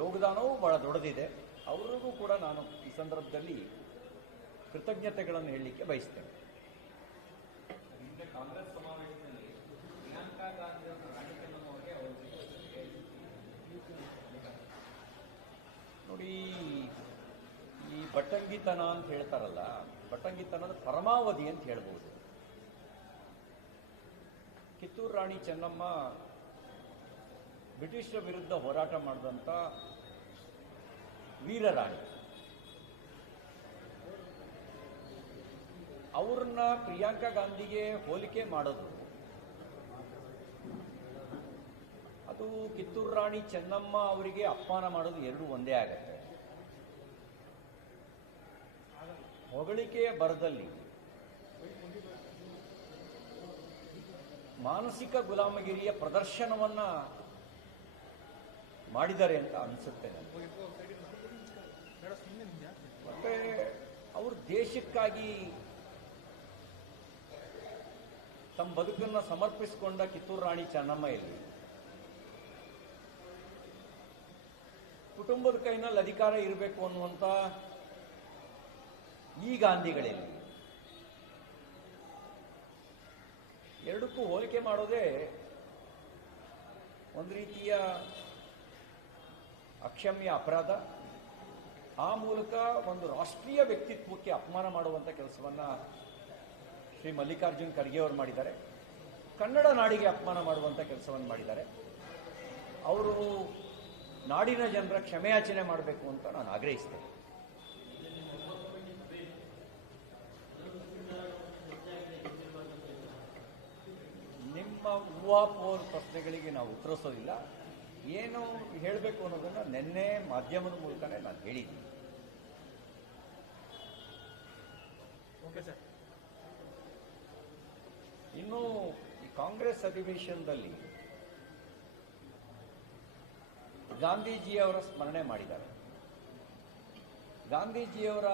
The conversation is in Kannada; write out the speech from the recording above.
ಯೋಗದಾನವೂ ಬಹಳ ದೊಡ್ಡದಿದೆ. ಅವರಿಗೂ ಕೂಡ ನಾನು ಈ ಸಂದರ್ಭದಲ್ಲಿ ಕೃತಜ್ಞತೆಗಳನ್ನು ಹೇಳಲಿಕ್ಕೆ ಬಯಸ್ತೇನೆ. ನೋಡಿ ಈ ಬಟ್ಟಂಗಿತನ ಅಂತ ಹೇಳ್ತಾರಲ್ಲ ಬಟ್ಟಂಗಿತನದ ಪರಮಾವಧಿ ಅಂತ ಹೇಳ್ಬೋದು. ಕಿತ್ತೂರು ರಾಣಿ ಚೆನ್ನಮ್ಮ ಬ್ರಿಟಿಷರ ವಿರುದ್ಧ ಹೋರಾಟ ಮಾಡಿದಂಥ ವೀರರಾಣಿ. ಅವ್ರನ್ನ ಪ್ರಿಯಾಂಕಾ ಗಾಂಧಿಗೆ ಹೋಲಿಕೆ ಮಾಡೋದು, ಅದು ಕಿತ್ತೂರು ರಾಣಿ ಚೆನ್ನಮ್ಮ ಅವರಿಗೆ ಅಪಮಾನ ಮಾಡೋದು ಎರಡು ಒಂದೇ ಆಗತ್ತೆ. ಹೊಗಳಿಕೆಯ ಬರದಲ್ಲಿ ಮಾನಸಿಕ ಗುಲಾಮಗಿರಿಯ ಪ್ರದರ್ಶನವನ್ನ ಮಾಡಿದ್ದಾರೆ ಅಂತ ಅನಿಸುತ್ತೆ ಮತ್ತೆ ಅವರು ದೇಶಕ್ಕಾಗಿ ತಮ್ಮ ಬದುಕನ್ನು ಸಮರ್ಪಿಸಿಕೊಂಡ ಕಿತ್ತೂರು ರಾಣಿ ಚೆನ್ನಮ್ಮ ಇಲ್ಲಿ ಕುಟುಂಬದ ಕೈನಲ್ಲಿ ಅಧಿಕಾರ ಇರಬೇಕು ಅನ್ನುವಂಥ ಈ ಗಾಂಧಿಗಳಲ್ಲಿ ಎರಡಕ್ಕೂ ಹೋಲಿಕೆ ಮಾಡೋದೇ ಒಂದು ರೀತಿಯ ಅಕ್ಷಮ್ಯ ಅಪರಾಧ. ಆ ಮೂಲಕ ಒಂದು ರಾಷ್ಟ್ರೀಯ ವ್ಯಕ್ತಿತ್ವಕ್ಕೆ ಅಪಮಾನ ಮಾಡುವಂಥ ಕೆಲಸವನ್ನು ಶ್ರೀ ಮಲ್ಲಿಕಾರ್ಜುನ್ ಖರ್ಗೆ ಅವರು ಮಾಡಿದ್ದಾರೆ. ಕನ್ನಡ ನಾಡಿಗೆ ಅಪಮಾನ ಮಾಡುವಂಥ ಕೆಲಸವನ್ನು ಮಾಡಿದ್ದಾರೆ. ಅವರು ನಾಡಿನ ಜನರ ಕ್ಷಮೆಯಾಚನೆ ಮಾಡಬೇಕು ಅಂತ ನಾನು ಆಗ್ರಹಿಸ್ತೇನೆ. ನಿಮ್ಮ ಊಹಾಪೋರ್ ಪ್ರಶ್ನೆಗಳಿಗೆ ನಾವು ಉತ್ತರಿಸೋದಿಲ್ಲ. ಏನು ಹೇಳಬೇಕು ಅನ್ನೋದನ್ನ ನಿನ್ನೆ ಮಾಧ್ಯಮದ ಮೂಲಕನೇ ನಾನು ಹೇಳಿದ್ದೀನಿ. Okay sir. ಇನ್ನು ಈ ಕಾಂಗ್ರೆಸ್ ಅಧಿವೇಶನದಲ್ಲಿ ಗಾಂಧೀಜಿಯವರ ಸ್ಮರಣೆ ಮಾಡಿದ್ದಾರೆ. ಗಾಂಧೀಜಿಯವರ